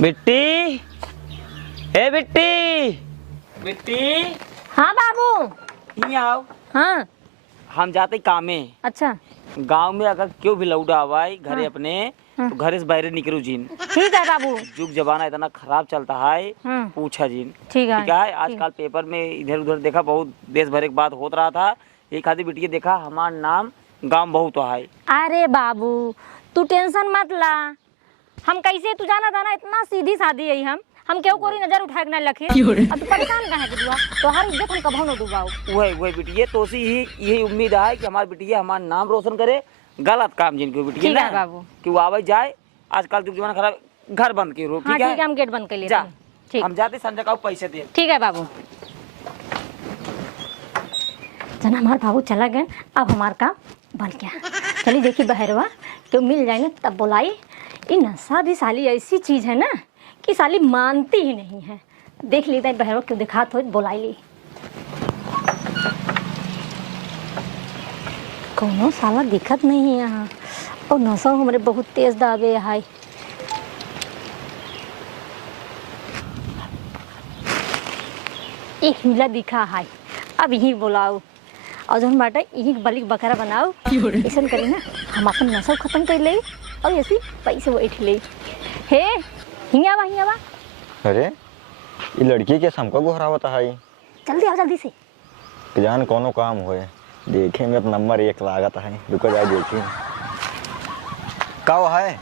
बिट्टी, ए बिट्टी, बिट्टी। हाँ बाबू। नहीं आओ। हाँ हम जाते कामे। अच्छा गांव में अगर क्यों भी लौटा हुआ है घरे हाँ। अपने हाँ। तो घरे से बाहर निकलो जीन। ठीक है बाबू। जुग जमाना इतना खराब चलता है। हाँ। पूछा जीन। ठीक है। ठीक है। आजकल पेपर में इधर उधर देखा बहुत देश भर की बात होत रहा था। एक आधी बिटिया देखा हमारा नाम गांव बहुत है। अरे बाबू तू टेंशन मत ला। हम कैसे तू जाना था ना इतना सीधी सादी है हम क्यों कोई नजर उठा के ना रखे। अब तू परेशान कहाँ है दुआ तो हर इज्जत हम कभो न डुबाओ। वही बिटिया तो सी ही यही उम्मीद है कि हमारी बिटिया हमारा नाम रोशन करे। गलत काम जिनको बिटिया ठीक है बाबू कि वो आवे जाए। आजकल जुग जमाना खराब घर बंद के रो। हाँ ठीक ठीक है हम गेट बंद कर लेते जा। हैं। ठीक हम जाते संजय का पैसे दे। ठीक है बाबू। जना हमारे बाबू चला गए अब हमारा काम बन गया। चलिए देखिए बहरवा क्यों मिल जाए ना तब बुलाई। ये नशा भी साली ऐसी चीज है ना कि साली मानती ही नहीं है। देख लेता है बहरवा क्यों दिखा तो बुलाई ली। कोनो साला दिखत नहीं है यहाँ और नशा हमारे बहुत तेज दाबे है। एक मिला दिखा है अब यही बुलाओ और जो बाटा यही बलिक बकरा बनाओ। ऐसा करी ना हम अपन नशा खत्म कर ले और ऐसी पैसे बैठ ले। हे हिंगा बा। अरे ये लड़की के हमको गोहरावत है। जल्दी आओ जल्दी से। जान कोनो काम होए देखे में तो नंबर 1 लागत है। रुको जाए देखी का है।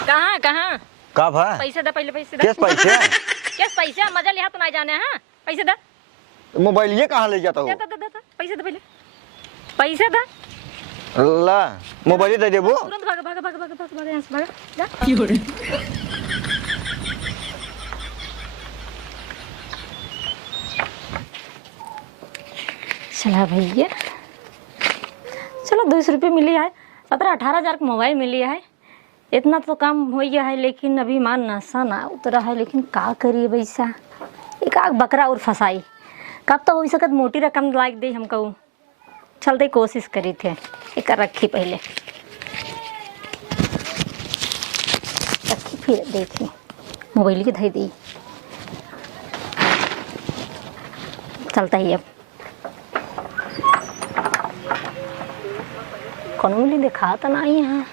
कहाँ कहाँ कब है पैसे दे पहले पैसे किस पैसे किस पैसे मजा लिया तो नहीं जाने। हाँ पैसे दे। मोबाइल ये कहाँ ले जाता हो। पैसे दे पहले पैसे दे। ला मोबाइल दे देबो। तुरंत भाग यहाँ से भाग जा। चला भैया चलो 200 रुपये मिली है। 17-18 हज़ार का मोबाइल मिली है। इतना तो काम हो गया है लेकिन अभी मान नशा ना उतरा है। लेकिन का करिए वैसा एक आग बकरा और फंसाई कब तो हो सकत मोटी रकम लाइक दे हमको। चलते कोशिश करी थे एक रखी पहले रखी फिर देखी मोबाइल की धई दी। चलता ही अब कौन मिली दिखा तो नहीं यहाँ।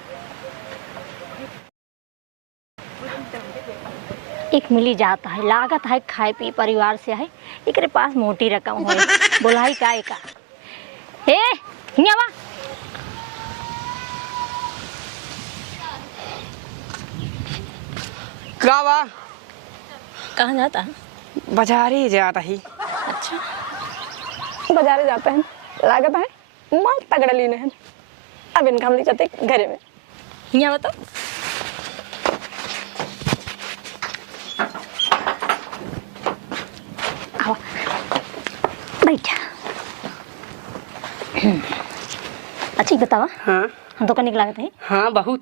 एक मिली जाता है लागत है खाए पी परिवार से है। एक पास मोटी रकम हो बोलाई का एक हे हिंगा बा। का बा कहाँ जाता है। बाजार ही जाता ही। अच्छा बाजारे जाते हैं लागत है माल तगड़ा लेने हैं। अब इनका हम ले जाते घरे में। हिंगा बताओ बैठा। अच्छा बतावा हाँ हम दुकान निकला है। हाँ बहुत।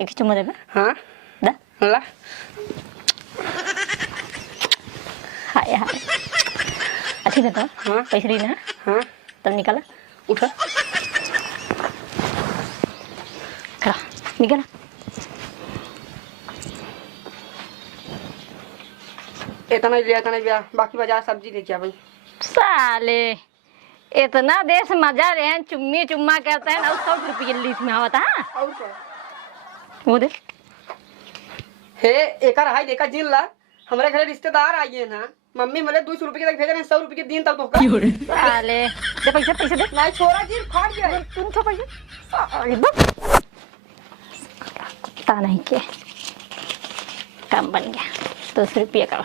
एक ही चम्मच देगा। हाँ दा ला हाय हाय। अच्छा बताओ हाँ पैसे लेना हाँ तब निकाला उठा खड़ा निकाला। इतना ही लिया बाकी बाजार सब्जी लेके आ भाई। साले इतना देश मजा रहे हैं चुम्मी चुम्मा करते हैं और 100 रुपये लीथ में आवता है। और क्या वो दे हे एकर हाई देखा जिन ला हमारे घरे रिश्तेदार आइए ना मम्मी मेरे 200 रुपये तक भेजे 100 रुपये के दिन तक तो साले दे पैसे दे। नहीं छोरा जी फाड़ गया तुम तो पैसे साले बस कुत्ता नहीं के काम बन गया। 200 रुपये का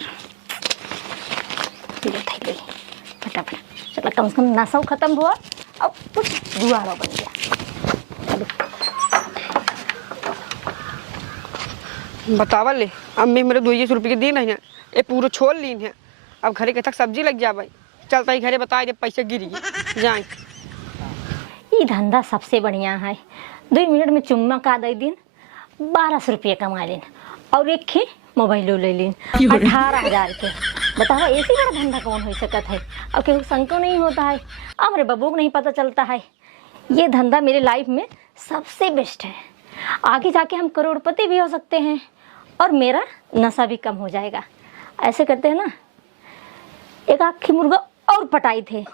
फटाफट चलो कम से कम नशा खत्म हुआ अब कुछ जुआड़ा बन गया। बतावा ले अम्मी मेरे 200 रुपये के दिन है ये पूरा छोड़ ली है। अब घरे के तक सब्जी लग जा भाई। चलता ही घरे बता दे पैसे गिर गए जाए। ये धंधा सबसे बढ़िया है। 2 मिनट में चुम्मा का दे दिन 1200 रुपये कमा लेन और एक मोबाइल ले लेन 18 हज़ार के। बतावा ऐसी बड़ा धंधा कौन हो सकता है। अब केहू संको नहीं होता है, अब मेरे बबू को नहीं पता चलता है। ये धंधा मेरे लाइफ में सबसे बेस्ट है। आगे जाके हम करोड़पति भी हो सकते हैं और मेरा नशा भी कम हो जाएगा। ऐसे करते हैं ना, एक आखी मुर्गा और पटाई थे,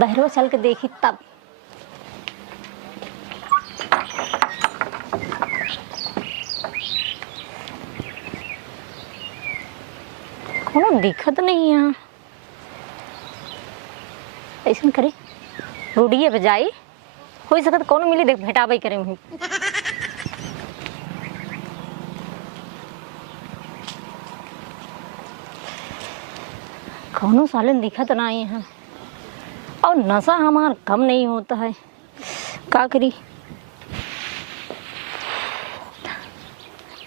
बहरों चल के देखी तब। कौन दिखत नहीं यहाँ, ऐसा करे रोडिये बजाई हो सकत कौन मिली देख भेटाबई करे वहीं। कौनो सालन दिखत ना यहाँ, और नशा हमार कम नहीं होता है। का करी,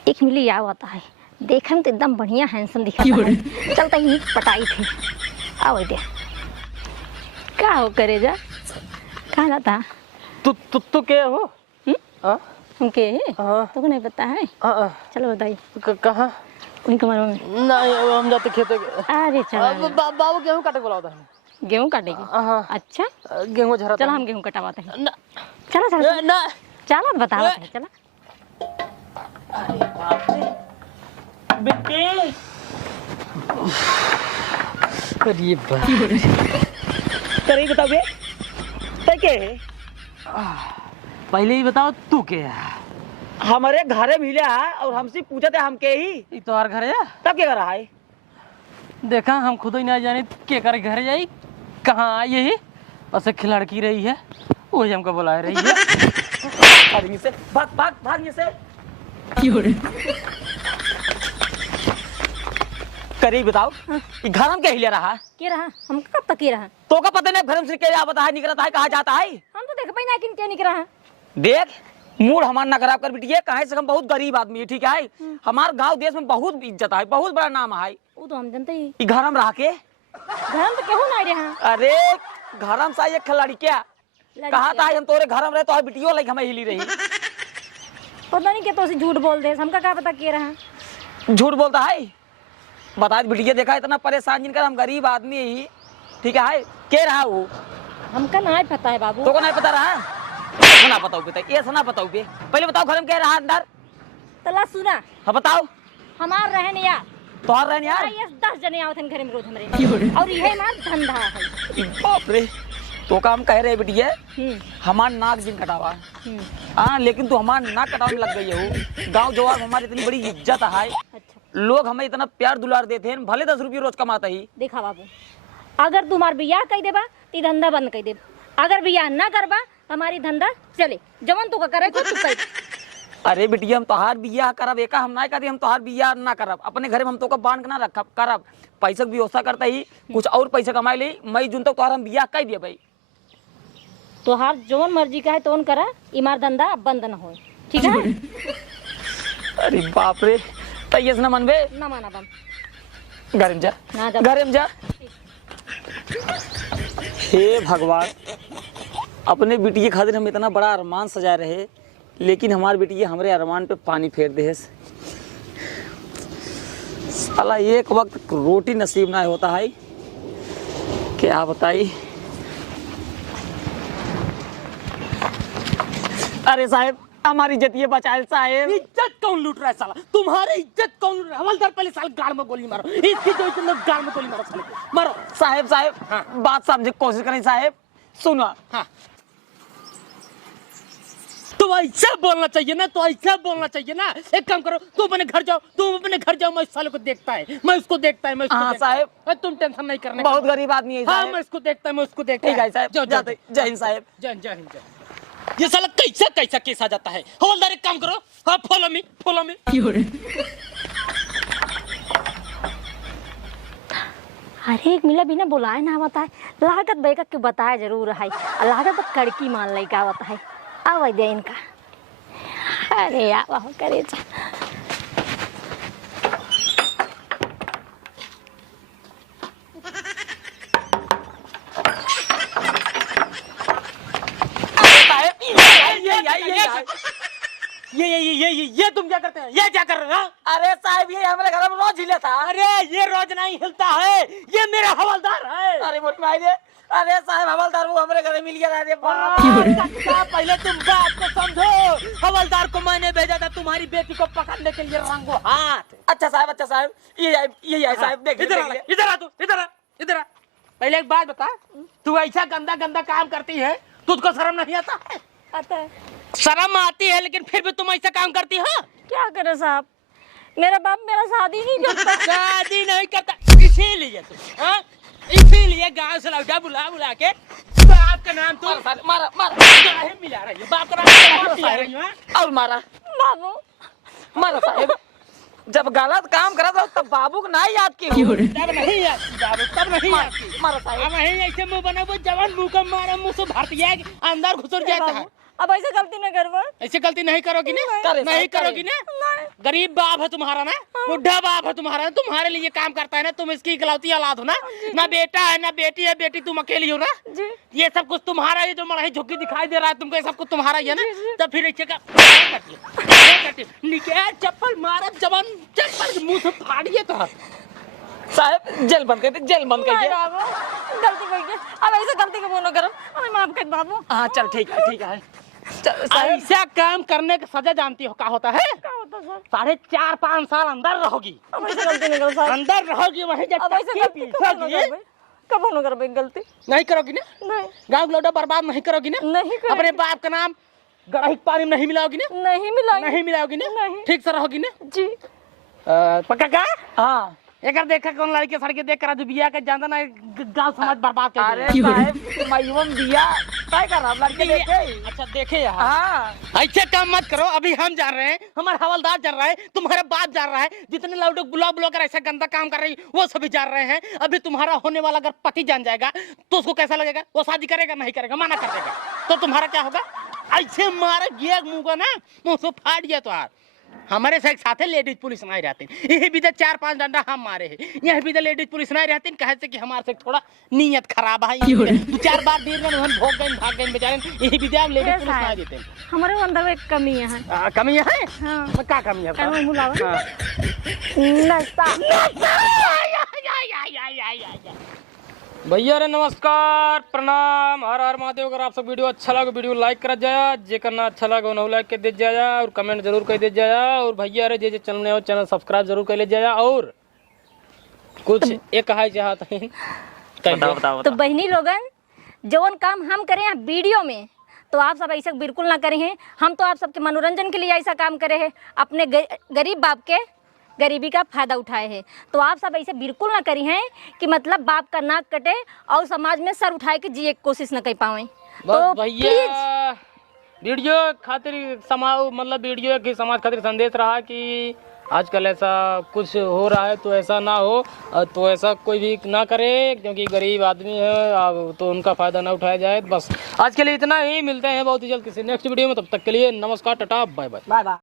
एक मिली याद आता है, देखने में तो एकदम बढ़िया हैंडसम दिखता है। चलता ही पटाई थे। आओ दे का हो करे जा कहा जाता तू के हो? हम के तो नहीं पता है। चलो बताइए कहाँ? उनके कमरे में। नहीं हम जाते खेते। अरे चलो बाबू गेहूं काटे बोला होता है। गेहूं काटेगी? अच्छा गेहूं झरा। चलो हम गेहूं कटवाते हैं। चलो चलो ना चलो बताओ चलो। अरे करे बताओ बे, के पहले ही बताओ तू के है? हमारे घरे मिला है और हमसे पूछा थे हम के ही। तो हर घर है तब क्या कर रहा है? देखा हम खुद ही नहीं जाने के कर घर जाई कहाँ आई यही बस खिलड़की रही है, वही हमको बुला रही है। आदमी से भाग भाग भाग ये से। करे बताओ कि घर हम क्या हिले रहा? के रहा हम कब तक के रहा? तो का पता नहीं घर से क्या बता है, निकलता है, कहाँ जाता है? हम तो देख पाई ना कि क्या निकल रहा है। देख मूड हमार ना खराब कर बिटिए, कहे से हम बहुत गरीब आदमी है, ठीक है? हमार गांव देश में बहुत इज्जत है, बहुत बड़ा नाम है। वो तो हम जानते ही। ई घर हम रह के घर में तो क्यों नहीं रहा? अरे घर हम सा एक खिलाड़ी क्या कहा था हम तोरे घर में रहे तो बिटियो लाइक हमें हिली रही। पता नहीं क्या तो झूठ बोल दे, हमका क्या पता के रहा? झूठ बोलता है? बता बिटिया, देखा इतना परेशान जिनका, हम गरीब आदमी ही, ठीक है? के रहा वो? हमका नहीं पता है बाबू। तो को नहीं पता रहा? ऐसा ना बताओ बेटा, ऐसा ना बताओ बे। पहले बताओ घर में क्या रहा अंदर? तला सुना हाँ बताओ। हमार रहन या तोहर रहन यार? ये 10 जने आवत हैं घर में रोज हमरे, और यही हमार धंधा है। बाप रे, तो काम कह रहे बिटिया हमार नाक जिन कटावा। हाँ लेकिन तू हमार नाक कटाने लग गई हो। गांव जवाब हमारी इतनी बड़ी इज्जत है, लोग हमें इतना प्यार दुलार देते हैं, भले 10 रुपये रोज कमाता ही। देखा बाबू, अगर तुम्हार बियाह कह देबा तो धंधा बंद कर दे, अगर बियाह ना करबा हमारी धंधा चले, जवन तू का करे को तू कर। अरे बिटिया हम तोहार बियाह करब, एका हम ना कहते हम तोहार बियाह ना करब, अपने घर में हम तो का बांध के ना रखब करब, पैसा की व्यवस्था करता ही, कुछ और पैसा कमाई ले, मई जून तक तोहार हम बियाह कह दिए भाई। तोहार जवन मर्जी का है तोन करा, इमार धंधा बंद न हो, ठीक है? अरे बाप रे, तैयस ना मनबे ना माना बम, घर में जा, ना जा, घर में जा। हे भगवान, अपने बिटिया खातिर हम इतना बड़ा अरमान सजा रहे, लेकिन हमारे बिटिया हमारे अरमान पे पानी फेर दे। साला एक वक्त रोटी नसीब ना होता है, क्या बताई। अरे साहब हमारी इज्जत ये बचाए साहब। इज्जत कौन लूट रहा है साला? तुम्हारे इज्जत कौन लूट रहा है? हवलदार पहले साल गाल में गोली मारो, इसकी जो इतने गाल में गोली मारो साले को, मारो। साहब साहब हाँ। बात समझे कोशिश करें साहब, सुना। हाँ। तो ऐसा बोलना चाहिए ना, तो ऐसा बोलना चाहिए ना। एक काम करो, तुम अपने घर जाओ, तुम अपने घर जाओ, मैं इस साले को देखता है, मैं उसको देखता है, मैं उसको देखता है। साहब तुम टेंशन नहीं करना, बहुत गरीब आदमी है। हाँ मैं इसको देखता है, मैं उसको देखता है साहब। जय हिंद साहब। जय हिंद, जय हिंद। ये साला कैसा कैसा केस आ जाता है। हवलदार एक काम करो, हाँ फॉलो मी, फॉलो मी। अरे एक मिला बिना बुलाए ना बताए, लागत बेका के बताया जरूर है, लागत तो कड़की मान लाई का होता है। आवा दे इनका, अरे आवा हो करे जा। ये ये तुम क्या करते हैं? ये क्या कर रहे हो? अरे साहब ये हमारे घर में रोज हिले था। अरे ये रोज नहीं हिलता है, ये मेरा हवलदार है। अरे मोटी भाई रे, अरे साहब हवलदार वो हमारे घर में मिल गया था। अरे पहले तुम बात को समझो। हवलदार को मैंने भेजा था तुम्हारी बेटी को पकड़ने के लिए रंगो हाथ। अच्छा साहब ये साहब देख इधर आ तू, इधर आ। पहले एक बात बता, तू ऐसा गंदा काम करती है, तुझको शर्म नहीं आता है? आता है। शर्म आती है, लेकिन फिर भी तुम ऐसा काम करती हो। क्या करे साहब, मेरा बाप मेरा शादी नहीं करता। शादी नहीं करता, इसीलिए तुम, हाँ? इसीलिए गांव से लौटा बुला के बाप का नाम तुम मारा काहे मिला रही है? बाप का नाम मिला रही हो? और मारा बाबू मारा साहब। जब गलत काम करा था तब बाबू को नहीं याद की। तब नहीं याद की बाबू, तब नहीं याद की। मारा साहब। अब नहीं ऐसे मुंह बना वो जवान मुंह को मारा, मुंह से भरती है अंदर घुसर जाता है। अब ऐसे गलती न करवा। ऐसे गलती नहीं करोगी ना? करे नहीं साहब, करोगी ना? गरीब बाप है तुम्हारा ना, बुढ़ा बाप है तुम्हारा, तुम्हारे लिए काम करता है ना, तुम इसकी इकलौती औलाद हो ना। ना बेटा है ना बेटी है, बेटी तुम अकेली हो ना। ये सब कुछ तुम्हारा, ये जो मड़ाई झुकी दिखाई दे रहा है तुमको, ये सब कुछ तुम्हारा ही है ना। तब फिर ऐसे का निकाल चप्पल मारा, जवान चप्पल मुंह से फाड़िए तो साहब जेल बंद कर दे, जेल बंद कर नहीं दे। बाबू, गलती हो गई। अब ऐसे गलती को बोलो करो, हमें माफ कर बाबू। हाँ चल ठीक है। साहब ऐसा काम करने का सजा जानती हो क्या होता है? क्या होता सर? 4.5-5 साल अंदर रहोगी। अब ऐसे गलती नहीं करो सर। अंदर रहोगी वहीं जब अब ऐसे गलती कब होना कर भाई गलती नहीं करोगी ना? नहीं गाँव लौटा बर्बाद नहीं करोगी ना? नहीं करेंगे। अपने बाप का नाम गढ़ही के पानी में नहीं मिलाओगी ना? नहीं मिलाएंगे। नहीं मिलाओगी ना? नहीं। ठीक से रहोगी ना? जी पक्का का? हाँ एक देखा कौन लड़के सड़के देख कर बिया के जानता ना गाँव समाज बर्बाद कर अरे दिया। साहब मैयम दिया काय कर रहा लड़के देखे। अच्छा देखे यार, हाँ ऐसे काम मत करो। अभी हम जा रहे हैं, हमारा हवलदार जा रहा है, तुम्हारा बाप जा रहा है, जितने लोग बुला कर ऐसा गंदा काम कर रही वो सभी जा रहे हैं। अभी तुम्हारा होने वाला अगर पति जान जाएगा तो उसको कैसा लगेगा? वो शादी करेगा नहीं करेगा? मना कर देगा। तो तुम्हारा क्या होगा? ऐसे मारा गया मुंह को ना, मुंह से फाड़ गया। तो यार हमारे साथ लेडीज पुलिस नहीं रहती, यही भी 4-5 डंडा हम मारे हैं, यही भी लेडीज पुलिस नहीं रहती। कहे से कि हमारे से थोड़ा नीयत खराब है, 2-4 बार देर में हम भाग गए बेचारे, यही भी लेडीज पुलिस नहीं देते। हमारे अंदर में एक कमी है। कमी है? हाँ। क्या कमी है? क्या बुलावा? हाँ। नशा। भैया अरे नमस्कार प्रणाम, हर हर महादेव। अगर आप सब वीडियो अच्छा लगे वीडियो लाइक कर जाया, जे करना अच्छा लगे उन्हें लाइक कर दे जाया और कमेंट जरूर कर दे जाया। और भैया अरे जे चैनल में हो चैनल सब्सक्राइब जरूर कर ले जाया। और कुछ एक है चाहता है बताओ। तो बहनी लोगन जवन काम हम करें हैं वीडियो में, तो आप सब ऐसा बिल्कुल ना करें हैं। हम तो आप सबके मनोरंजन के लिए ऐसा काम करे हैं, अपने गरीब बाप के गरीबी का फायदा उठाए हैं। तो आप सब ऐसे बिल्कुल ना करी हैं कि मतलब बाप का नाक कटे और समाज में सर उठाए के जिए की कोशिश न कर पाए। तो भैया वीडियो खातिर मतलब वीडियो की समाज खातिर संदेश रहा कि आजकल ऐसा कुछ हो रहा है तो ऐसा ना हो, तो ऐसा कोई भी ना करे, क्योंकि गरीब आदमी है तो उनका फायदा ना उठाया जाए। बस आज के लिए इतना ही, मिलते हैं बहुत ही जल्द किसी नेक्स्ट वीडियो में। तब तक के लिए नमस्कार, टाटा, बाय बाय।